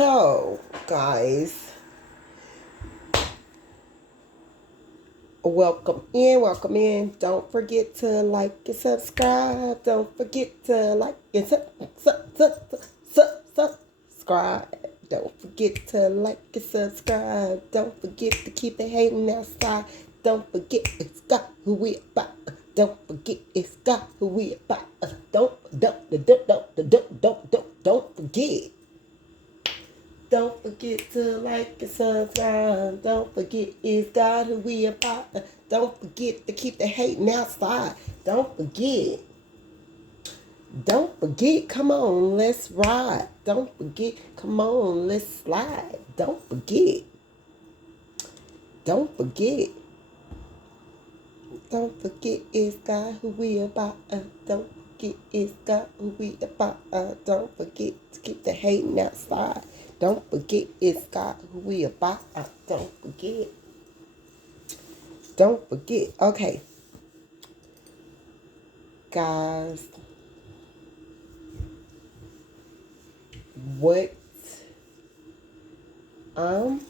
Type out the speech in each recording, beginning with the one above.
So, guys, welcome in, welcome in. Don't forget to like and subscribe. Don't forget to like and subscribe. Don't forget to like and subscribe. Don't forget to keep the hating outside. Don't forget it's got who we about. Don't forget it's got who we about. Don't forget. Don't forget to like and subscribe. Don't forget it's God who we about. Don't forget to keep the hating outside. Don't forget. Don't forget. Come on, let's ride. Don't forget. Come on, let's slide. Don't forget. Don't forget. Don't forget it's God who we about. Don't forget it's God who we about. Don't forget to keep the hating outside. Don't forget it's God who we about. Don't forget. Don't forget. Okay. Guys, what I'm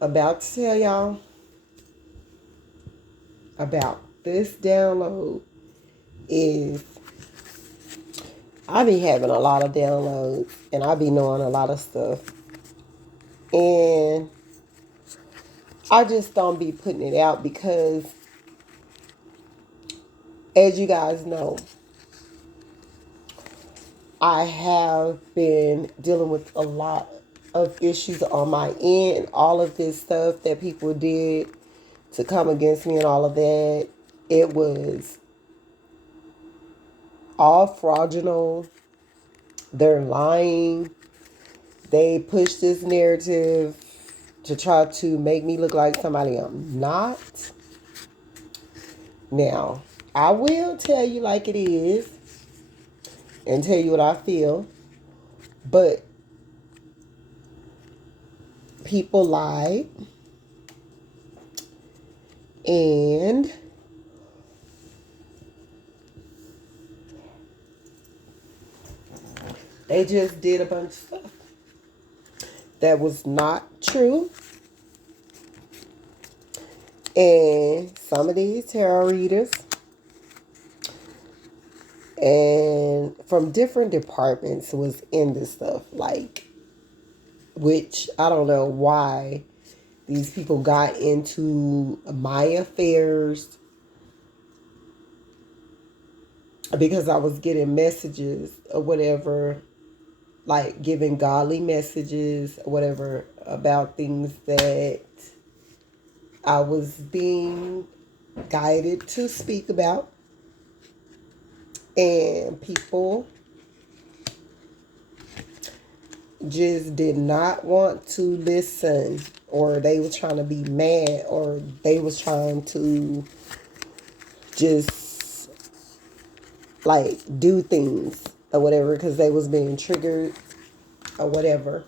about to tell y'all about this download is I be having a lot of downloads and I be knowing a lot of stuff. And I just don't be putting it out because, as you guys know, I have been dealing with a lot of issues on my end. All of this stuff that people did to come against me and all of that, it was all fraudulent. They're lying. They push this narrative to try to make me look like somebody I'm not. Now, I will tell you like it is and tell you what I feel, but people lie and they just did a bunch of stuff that was not true. And some of these tarot readers and from different departments was in this stuff, like, which I don't know why these people got into my affairs, because I was getting messages or whatever, like giving godly messages or whatever about things that I was being guided to speak about. And people just did not want to listen, or they was trying to be mad, or they was trying to just like do things or whatever because they was being triggered or whatever.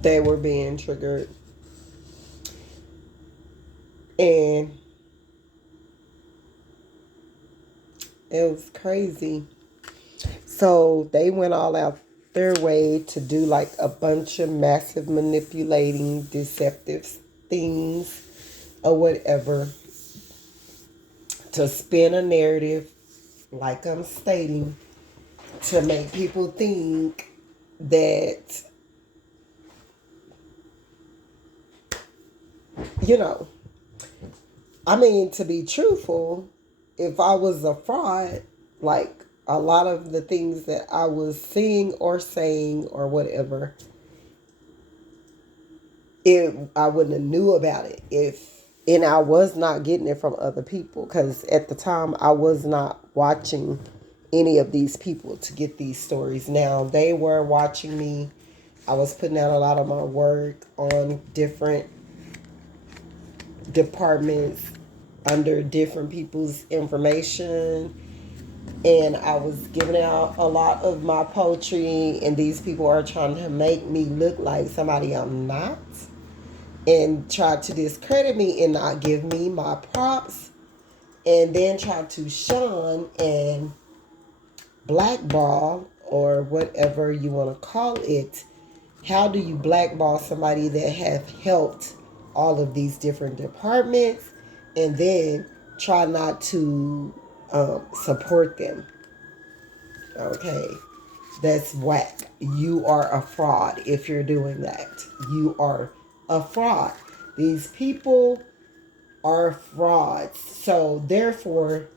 They were being triggered. And it was crazy. So they went all out their way to do like a bunch of massive manipulating, deceptive things or whatever to spin a narrative, like I'm stating, to make people think that, you know, I mean, to be truthful, if I was a fraud, like a lot of the things that I was seeing or saying or whatever, I wouldn't have knew about it and I was not getting it from other people because at the time I was not watching any of these people to get these stories. Now they were watching me. I was putting out a lot of my work on different departments under different people's information, and I was giving out a lot of my poetry, and these people are trying to make me look like somebody I'm not, and try to discredit me and not give me my props, and then try to shun and blackball, or whatever you want to call it. How do you blackball somebody that have helped all of these different departments, and then try not to support them? Okay, that's whack. You are a fraud if you're doing that. You are a fraud. These people are frauds. So therefore,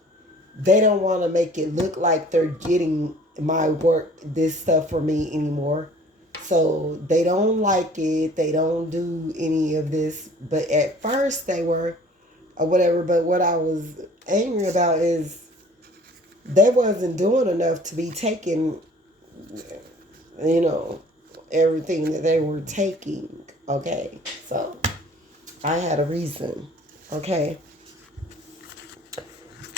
they don't want to make it look like they're getting my work, this stuff for me anymore. So they don't like it. They don't do any of this. But at first they were, or whatever. But what I was angry about is they wasn't doing enough to be taking, you know, everything that they were taking. Okay. So I had a reason. Okay.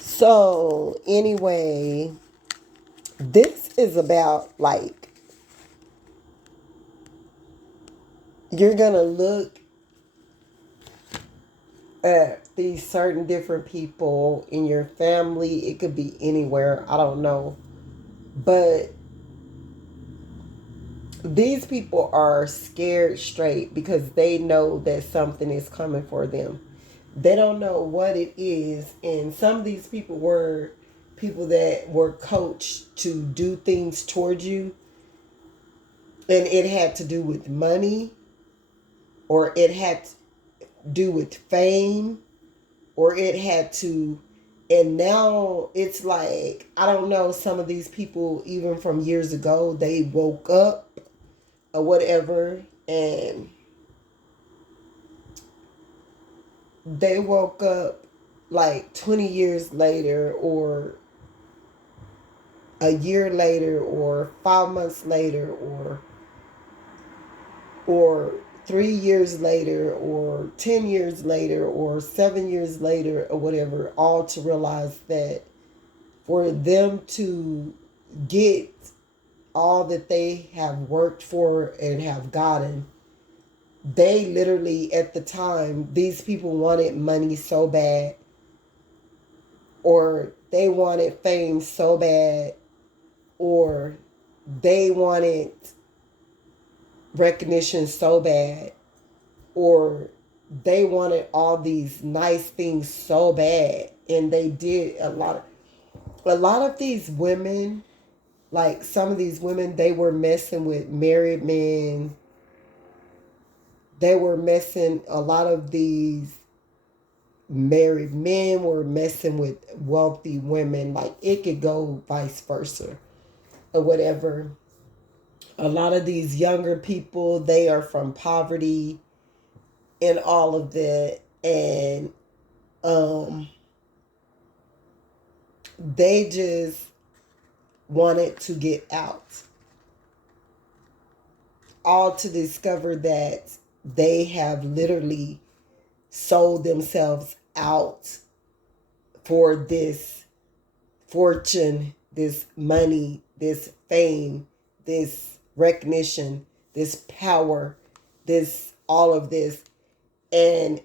So anyway, this is about like, you're gonna look at these certain different people in your family. It could be anywhere, I don't know, but these people are scared straight because they know that something is coming for them. They don't know what it is, and some of these people were people that were coached to do things towards you, and it had to do with money, or it had to do with fame, or it had to, and now it's like, I don't know, some of these people even from years ago, they woke up or whatever, and they woke up like 20 years later, or a year later, or 5 months later, or 3 years later, or 10 years later, or 7 years later, or whatever, all to realize that for them to get all that they have worked for and have gotten, they literally, at the time, these people wanted money so bad, or they wanted fame so bad, or they wanted recognition so bad, or they wanted all these nice things so bad, and they did a lot of these women, like some of these women, they were messing with married men. They were messing, a lot of these married men were messing with wealthy women. Like, it could go vice versa or whatever. A lot of these younger people, they are from poverty and all of that. And they just wanted to get out. All to discover that they have literally sold themselves out for this fortune, this money, this fame, this recognition, this power, this, all of this. And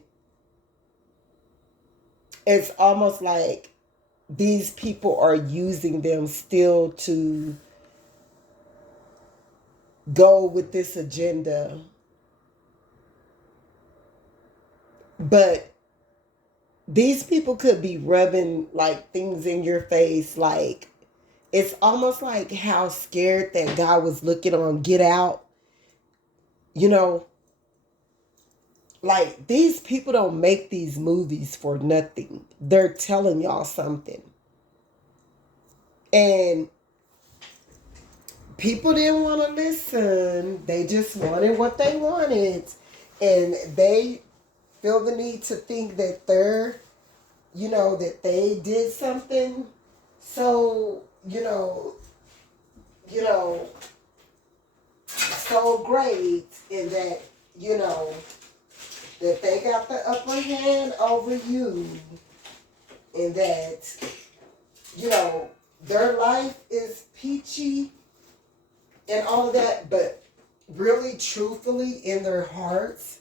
it's almost like these people are using them still to go with this agenda. But these people could be rubbing like things in your face. Like, it's almost like how scared that guy was looking on Get Out. You know, like, these people don't make these movies for nothing. They're telling y'all something. And people didn't want to listen. They just wanted what they wanted. And they feel the need to think that they're, that they did something so, you know, so great, and that, that they got the upper hand over you, and that, their life is peachy and all of that, but really, truthfully, in their hearts,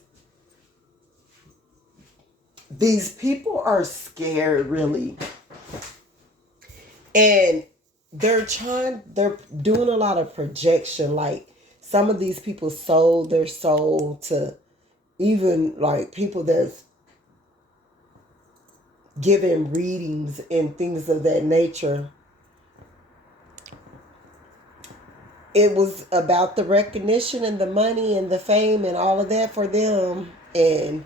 these people are scared, really. And they're doing a lot of projection. Like, some of these people sold their soul to even like people that's giving readings and things of that nature. It was about the recognition and the money and the fame and all of that for them. And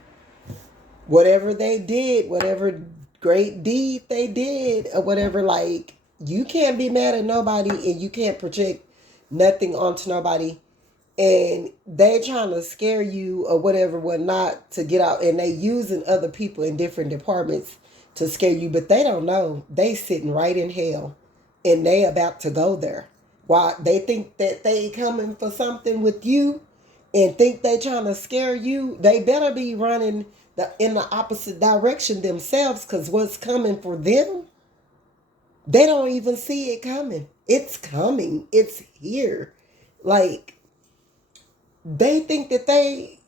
whatever they did, whatever great deed they did, or whatever, like, you can't be mad at nobody and you can't project nothing onto nobody. And they trying to scare you or whatever, whatnot, to get out. And they using other people in different departments to scare you, but they don't know they sitting right in hell and they about to go there. Why they think that they coming for something with you and think they trying to scare you, they better be running in the opposite direction themselves, because what's coming for them, they don't even see it coming. It's coming. It's here. Like, they think that they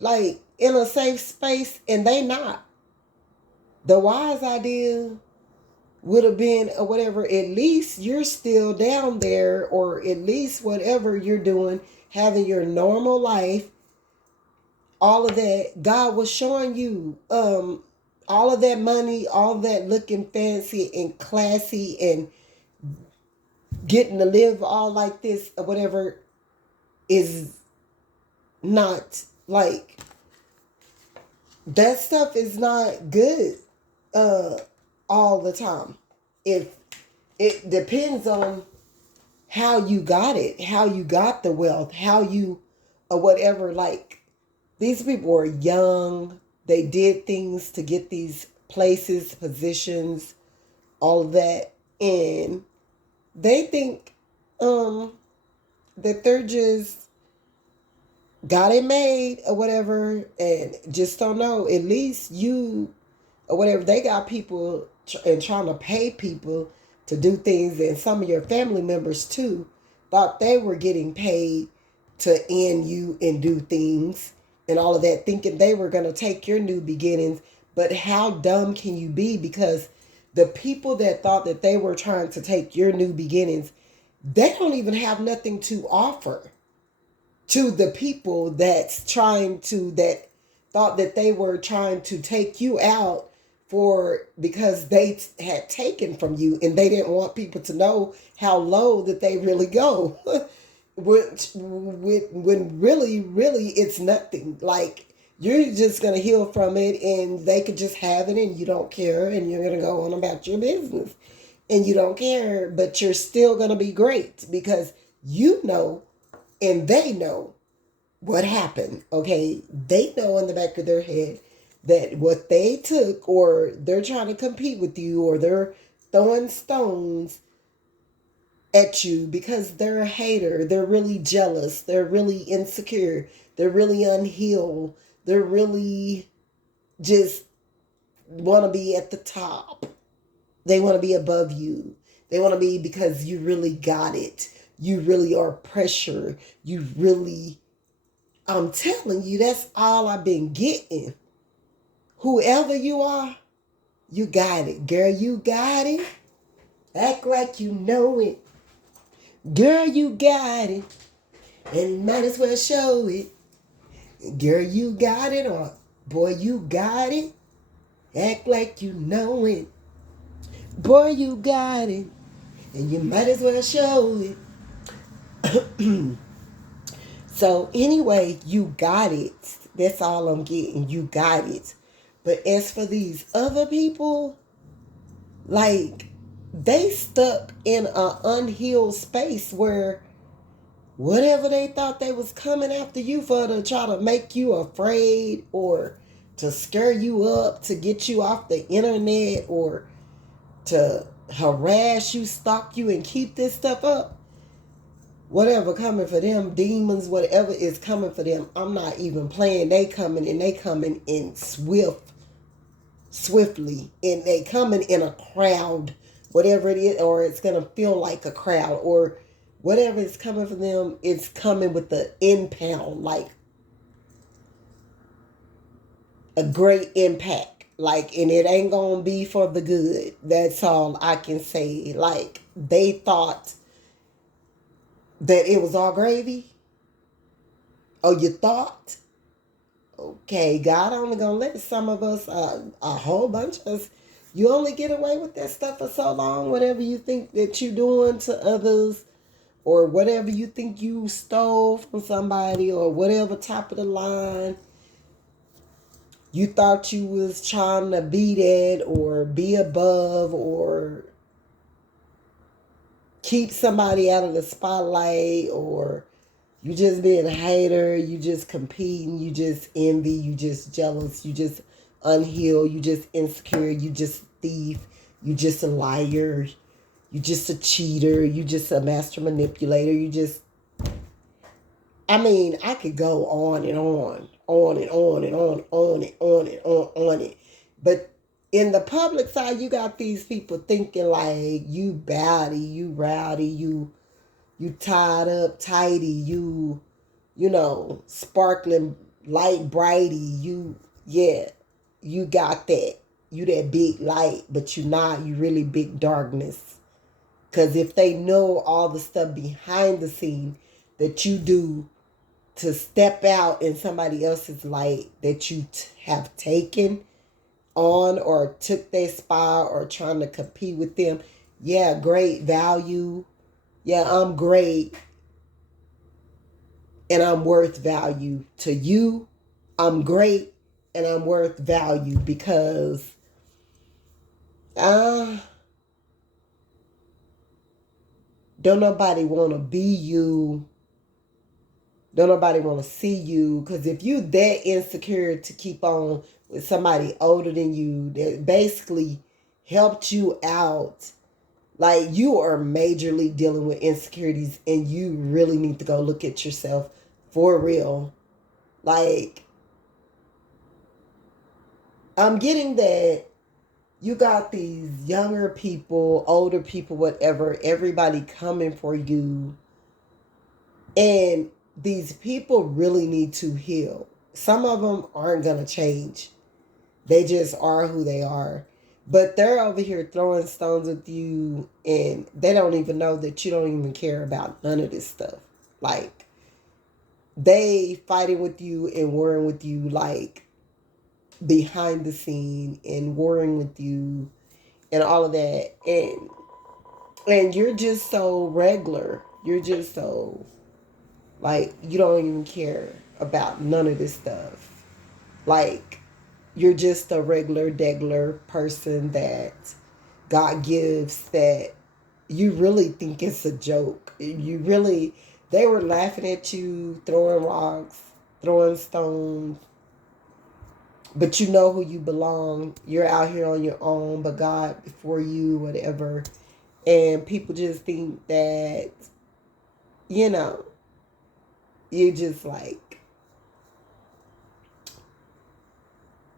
like in a safe space and they not. The wise idea would have been or whatever, at least you're still down there, or at least whatever you're doing, having your normal life, all of that. God was showing you all of that money, all that looking fancy and classy and getting to live all like this or whatever is not like, that stuff is not good all the time. If it depends on how you got it, how you got the wealth, how you or whatever. Like, these people were young, they did things to get these places, positions, all of that, and they think that they're just got it made or whatever, and just don't know. At least you or whatever, they got people and trying to pay people to do things, and some of your family members too thought they were getting paid to end you and do things and all of that, thinking they were going to take your new beginnings. But how dumb can you be? Because the people that thought that they were trying to take your new beginnings, they don't even have nothing to offer to the people that thought that they were trying to take you out, because they had taken from you and they didn't want people to know how low that they really go. when really it's nothing. Like, you're just going to heal from it and they could just have it and you don't care, and you're going to go on about your business and you don't care, but you're still going to be great because you know and they know what happened. Okay, they know in the back of their head that what they took, or they're trying to compete with you, or they're throwing stones at you because they're a hater, they're really jealous, they're really insecure, they're really unhealed, they're really just want to be at the top. They want to be above you. They want to be, because you really got it. You really are pressure. You really, I'm telling you, that's all I've been getting. Whoever you are, you got it. Girl, you got it. Act like you know it. Girl, you got it. And might as well show it. Girl, you got it. Or, boy, you got it. Act like you know it. Boy, you got it. And you might as well show it. So anyway, you got it. That's all I'm getting. You got it. But as for these other people, like, they stuck in an unhealed space where whatever they thought they was coming after you for, to try to make you afraid or to scare you up, to get you off the internet, or to harass you, stalk you, and keep this stuff up. Whatever coming for them, demons, whatever is coming for them, I'm not even playing. They coming, and they coming in swiftly, and they coming in a crowd whatever it is, or it's going to feel like a crowd, or whatever is coming from them, it's coming with the impound, like a great impact. Like, and it ain't going to be for the good. That's all I can say. Like, they thought that it was all gravy. Oh, you thought? Okay, God only gonna let some of us, a whole bunch of us, you only get away with that stuff for so long. Whatever you think that you doing to others, or whatever you think you stole from somebody, or whatever top of the line, you thought you was trying to be that, or be above, or keep somebody out of the spotlight, or you just being a hater, you just competing, you just envy, you just jealous, you just unhealed, you just insecure, you just thief, you just a liar, you just a cheater, you just a master manipulator, you just, I mean, I could go on and on and on and on and on it. But in the public side, you got these people thinking like you bawdy, you rowdy, you tied up tighty, you know, sparkling light brighty, you got that. You that big light, but you not, you really big darkness. Cause if they know all the stuff behind the scene that you do to step out in somebody else's light that you have taken on, or took their spot, or trying to compete with them, yeah, great value. Yeah, I'm great and I'm worth value to you. I'm great and I'm worth value because uh don't nobody want to be you. Don't nobody want to see you, because if you that insecure to keep on with somebody older than you that basically helped you out, like, you are majorly dealing with insecurities, and you really need to go look at yourself for real. Like, I'm getting that you got these younger people, older people, whatever, everybody coming for you. And these people really need to heal. Some of them aren't going to change. They just are who they are. But they're over here throwing stones at you, and they don't even know that you don't even care about none of this stuff. Like, they fighting with you and warring with you, like, behind the scene, and warring with you and all of that. And you're just so regular. You're just so, like, you don't even care about none of this stuff. Like, you're just a regular degular person that God gives, that you really think it's a joke. You really, they were laughing at you, throwing rocks, throwing stones, but you know who you belong. You're out here on your own, but God before you, whatever. And people just think that, you know, you just like,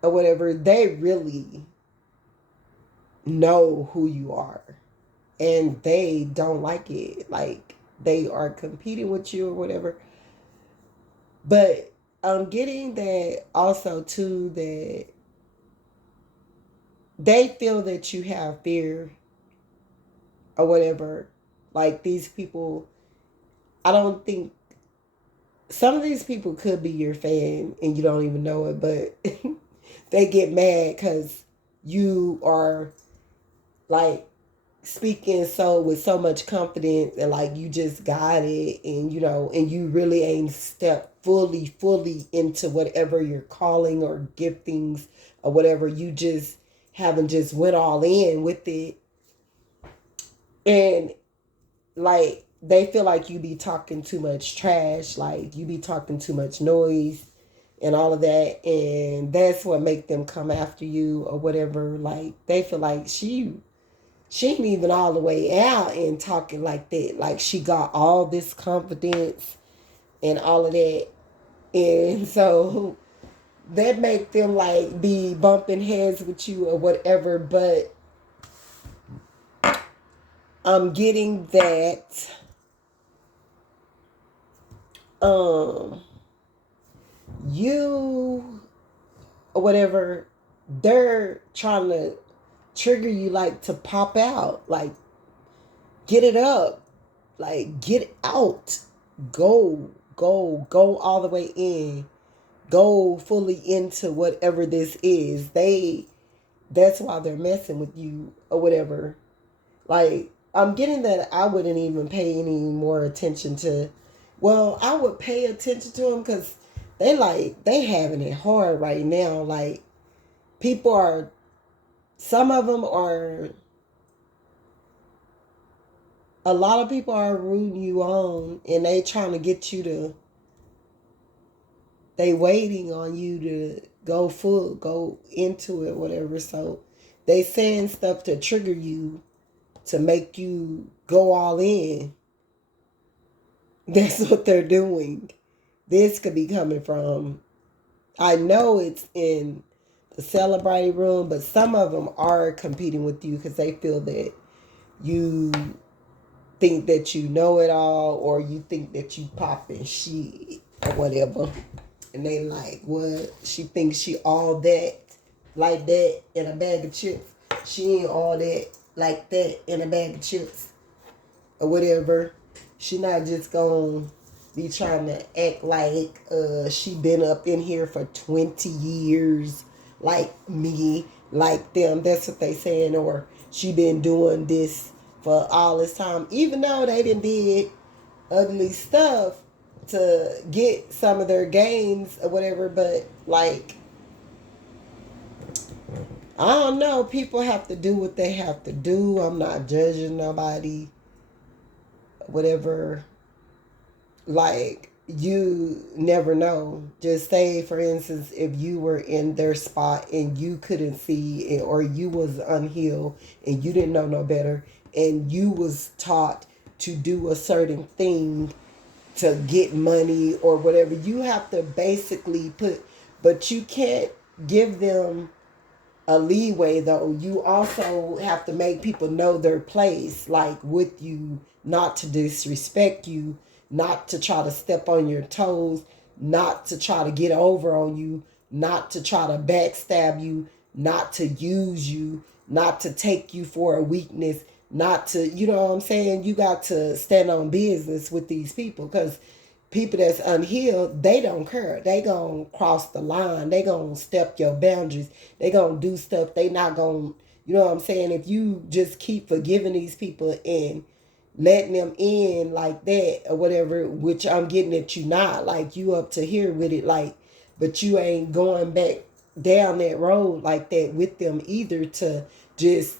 or whatever. They really know who you are, and they don't like it. Like, they are competing with you or whatever. But I'm getting that also too, that they feel that you have fear or whatever. Like, these people, I don't think, some of these people could be your fan and you don't even know it, but they get mad because you are, like, speaking so with so much confidence, and like you just got it, and you know, and you really ain't stepped fully into whatever you're calling or giftings or whatever. You just haven't just went all in with it. And like, they feel like you be talking too much trash, like you be talking too much noise and all of that, and that's what make them come after you or whatever. Like, they feel like she ain't even all the way out and talking like that. Like, she got all this confidence and all of that. And so that make them like be bumping heads with you or whatever. But I'm getting that you or whatever, they're trying to trigger you, like to pop out, like get it up, like get out, go all the way in, go fully into whatever this is. That's why they're messing with you or whatever. Like, I'm getting that I wouldn't even pay any more attention to. Well, I would pay attention to them because they having it hard right now. Like, people are, some of them are, a lot of people are rooting you on, and they trying to get you to, they waiting on you to go into it, whatever. So they saying stuff to trigger you, to make you go all in. That's what they're doing. This could be coming from, I know it's in the celebrity room, but some of them are competing with you because they feel that you think that you know it all, or you think that you popping shit or whatever. And they like, what? She thinks she all that, like that in a bag of chips. She ain't all that, like that in a bag of chips or whatever. She not just gonna be trying to act like she been up in here for 20 years, like me, like them. That's what they saying. Or she been doing this for all this time, even though they done did ugly stuff to get some of their gains or whatever. But like, I don't know, people have to do what they have to do. I'm not judging nobody, whatever. Like, you never know. Just say, for instance, if you were in their spot and you couldn't see, or you was unhealed and you didn't know no better, and you was taught to do a certain thing to get money or whatever, you have to basically but you can't give them a leeway though. You also have to make people know their place, like with you, not to disrespect you, not to try to step on your toes, not to try to get over on you, not to try to backstab you, not to use you, not to take you for a weakness, not to, you know what I'm saying? You got to stand on business with these people, because people that's unhealed, they don't care. They gonna cross the line. They gonna step your boundaries. They gonna do stuff. They not gonna, you know what I'm saying? If you just keep forgiving these people and letting them in like that or whatever, which I'm getting that you not, like, you up to here with it, like, but you ain't going back down that road like that with them either, to just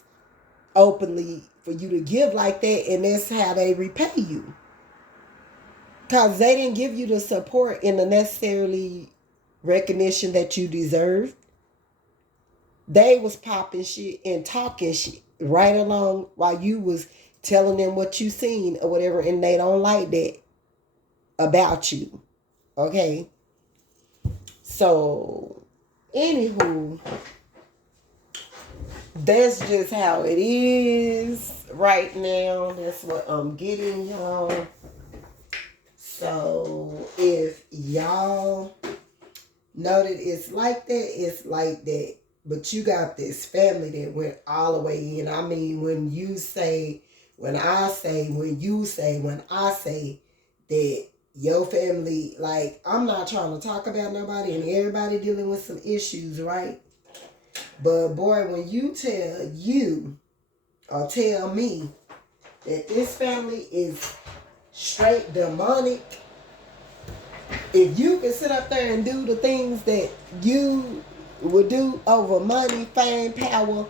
openly for you to give like that, and that's how they repay you. Because they didn't give you the support and the necessarily recognition that you deserved. They was popping shit and talking shit right along while you was telling them what you seen or whatever, and they don't like that about you. Okay? So, anywho, that's just how it is right now. That's what I'm getting, y'all. So if y'all know that it's like that, it's like that. But you got this family that went all the way in. I mean, when you say, when I say, when you say, when I say that your family, like, I'm not trying to talk about nobody, and everybody dealing with some issues, right? But boy, when you tell you or tell me that this family is straight demonic, if you can sit up there and do the things that you would do over money, fame, power,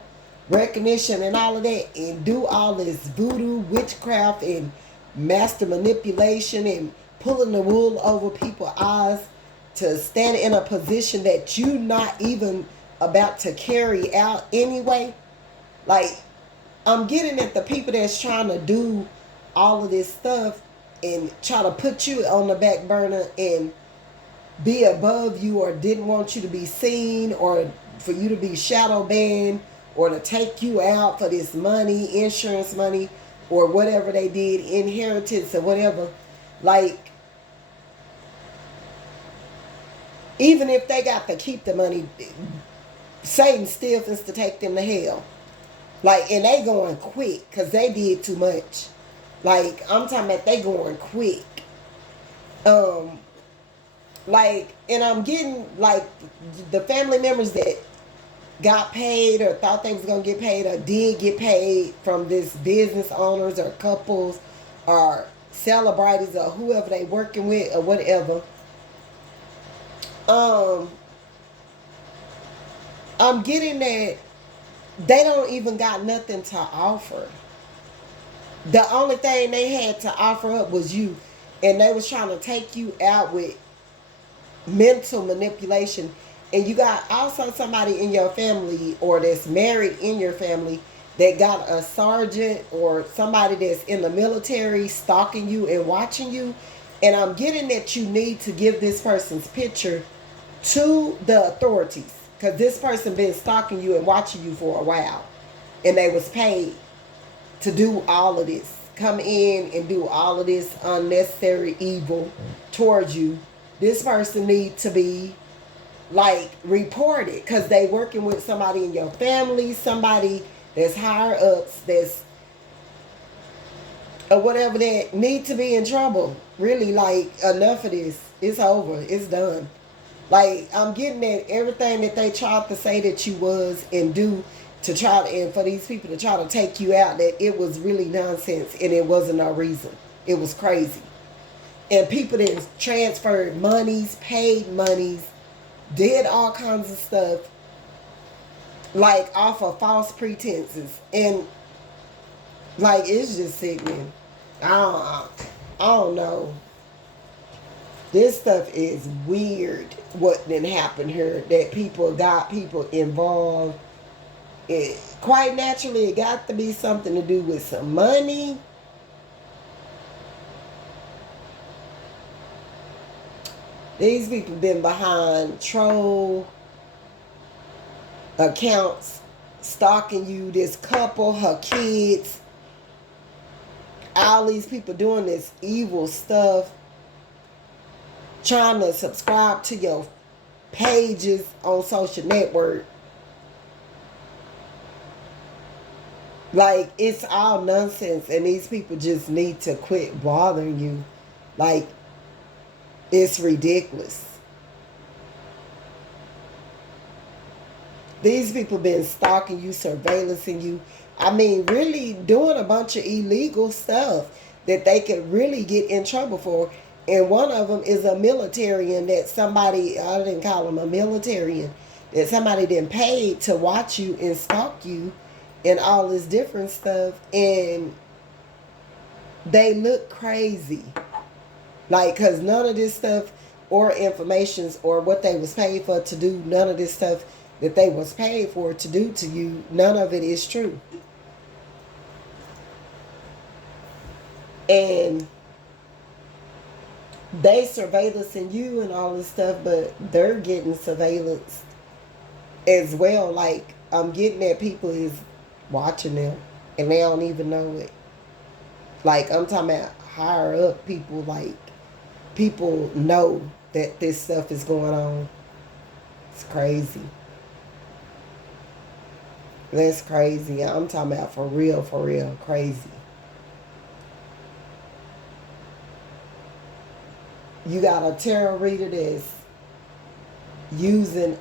recognition, and all of that, and do all this voodoo, witchcraft, and master manipulation, and pulling the wool over people's eyes to stand in a position that you not even about to carry out anyway, like, I'm getting at the people that's trying to do all of this stuff and try to put you on the back burner and be above you, or didn't want you to be seen, or for you to be shadow banned, or to take you out for this money, insurance money, or whatever they did, inheritance or whatever. Like, even if they got to keep the money, Satan still thinks to take them to hell. Like, and they going quick because they did too much. Like, I'm talking about they going quick. Um, like, and I'm getting like the family members that got paid or thought they was gonna get paid or did get paid from this business owners or couples or celebrities or whoever they working with or whatever. Um, I'm getting that they don't even got nothing to offer. The only thing they had to offer up was you, and they was trying to take you out with mental manipulation. And you got also somebody in your family or that's married in your family that got a sergeant or somebody that's in the military stalking you and watching you. And I'm getting that you need to give this person's picture to the authorities because this person been stalking you and watching you for a while, and they was paid to do all of this, come in and do all of this unnecessary evil towards you. This person need to be like reported because they working with somebody in your family, somebody that's higher ups, that's or whatever, that need to be in trouble. Really, like, enough of this. It's over. It's done. Like, I'm getting at everything that they tried to say that you was and do to try to, and for these people to try to take you out, that it was really nonsense and it wasn't no reason. It was crazy. And people that transferred monies, paid monies, did all kinds of stuff, like, off of false pretenses. And, like, it's just sickening. I don't know. This stuff is weird. What didn't happen here? That people got people involved. Quite naturally, it got to be something to do with some money. These people been behind troll accounts, stalking you. This couple, her kids, all these people doing this evil stuff, trying to subscribe to your pages on social network. Like, it's all nonsense, and these people just need to quit bothering you. Like, it's ridiculous. These people been stalking you, surveillancing you. I mean, really doing a bunch of illegal stuff that they could really get in trouble for. And one of them is a militarian that somebody, I didn't call him a militarian, that somebody then paid to watch you and stalk you and all this different stuff. And they look crazy. Like, because none of this stuff or informations or what they was paid for to do, none of this stuff that they was paid for to do to you, none of it is true. And they surveillancing you and all this stuff, but they're getting surveillance as well. Like, I'm getting that people is watching them and they don't even know it. Like, I'm talking about higher up people. Like, people know that this stuff is going on. It's crazy. That's crazy. I'm talking about for real crazy. You got a tarot reader that's using